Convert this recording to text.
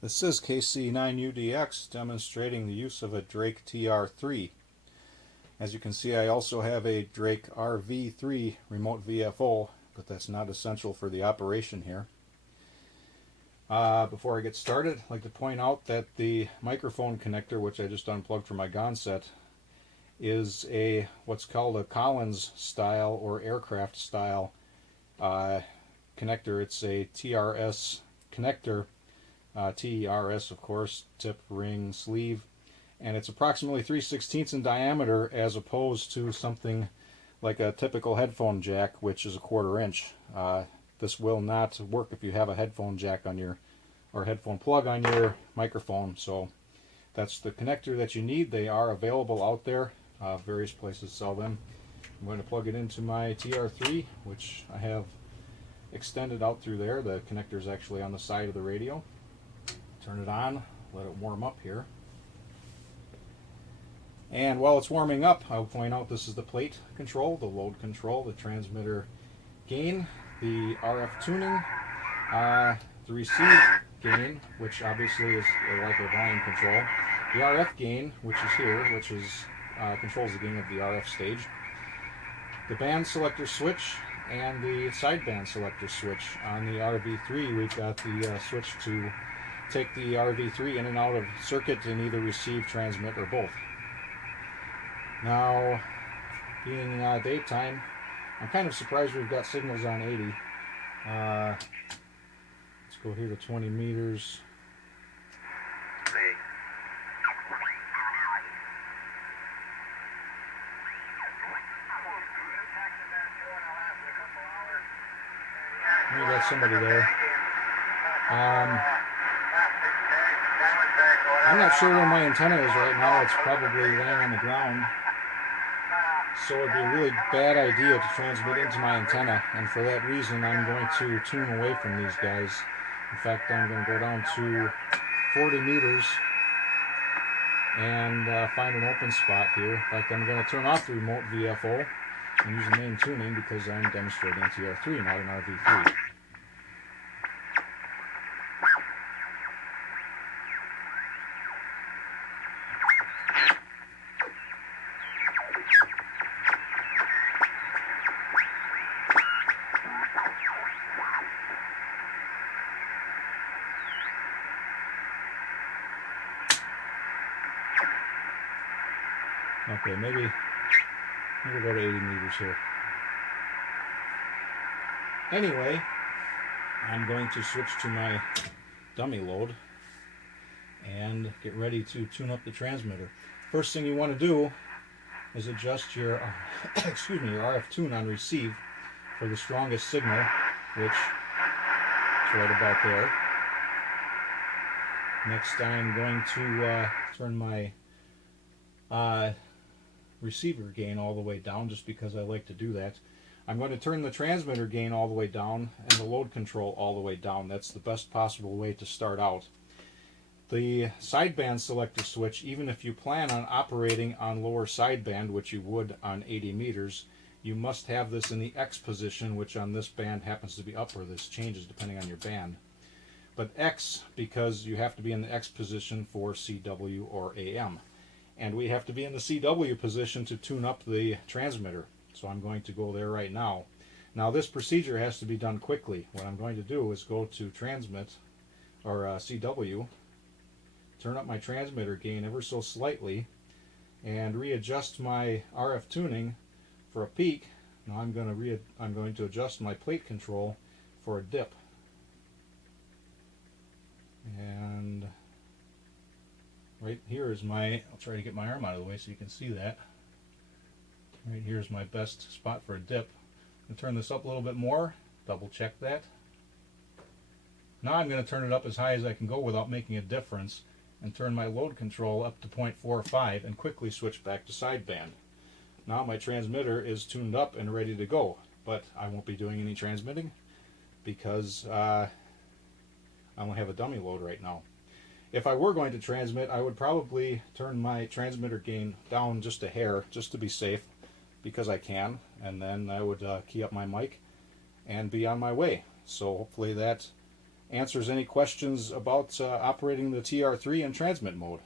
This is KC9UDX demonstrating the use of a Drake TR-3. As you can see, I also have a Drake RV3 remote VFO, but that's not essential for the operation here. Before I get started, I'd like to point out that the microphone connector, which I just unplugged from my GON set, is what's called a Collins style or aircraft style connector. It's a TRS connector. TRS, of course, tip, ring, sleeve, and it's approximately 3/16 in diameter as opposed to something like a typical headphone jack, which is a 1/4 inch. This will not work if you have a headphone jack on your, or headphone plug on your microphone. So that's the connector that you need. They are available out there. Various places sell them. I'm going to plug it into my TR-3, which I have extended out through there. The connector is actually on the side of the radio. Turn it on, let it warm up here. And while it's warming up, I'll point out this is the plate control, the load control, the transmitter gain, the RF tuning, the receive gain, which obviously is like a volume control, the RF gain, which is here, which is controls the gain of the RF stage, the band selector switch, and the sideband selector switch. On the RV3, we've got the switch to take the RV3 in and out of circuit and either receive, transmit, or both. Now, being daytime, I'm kind of surprised we've got signals on 80. Let's go here to 20 meters. We got somebody there. I'm not sure where my antenna is right now. It's probably laying on the ground. So it'd be a really bad idea to transmit into my antenna, and for that reason I'm going to tune away from these guys. In fact, I'm going to go down to 40 meters and find an open spot here. In fact, I'm going to turn off the remote VFO and use the main tuning because I'm demonstrating TR3, not an RV3. Okay, maybe go to 80 meters here. Anyway, I'm going to switch to my dummy load and get ready to tune up the transmitter. First thing you want to do is adjust your excuse me, your RF tune on receive for the strongest signal, which is right about there. Next, I'm going to turn my receiver gain all the way down, just because I like to do that. I'm going to turn the transmitter gain all the way down and the load control all the way down. That's the best possible way to start out. The sideband selector switch, even if you plan on operating on lower sideband, which you would on 80 meters, you must have this in the X position, which on this band happens to be up, or this changes depending on your band. But X, because you have to be in the X position for CW or AM. And we have to be in the CW position to tune up the transmitter. So I'm going to go there right now. Now this procedure has to be done quickly. What I'm going to do is go to transmit, or CW, turn up my transmitter gain ever so slightly, and readjust my RF tuning for a peak. Now I'm going to adjust my plate control for a dip. And right here is my, I'll try to get my arm out of the way so you can see that. Right here is my best spot for a dip. I'm going to turn this up a little bit more, double check that. Now I'm going to turn it up as high as I can go without making a difference, and turn my load control up to 0.45 and quickly switch back to sideband. Now my transmitter is tuned up and ready to go, but I won't be doing any transmitting because I only have a dummy load right now. If I were going to transmit, I would probably turn my transmitter gain down just a hair, just to be safe, because I can, and then I would key up my mic and be on my way. So hopefully that answers any questions about operating the TR-3 in transmit mode.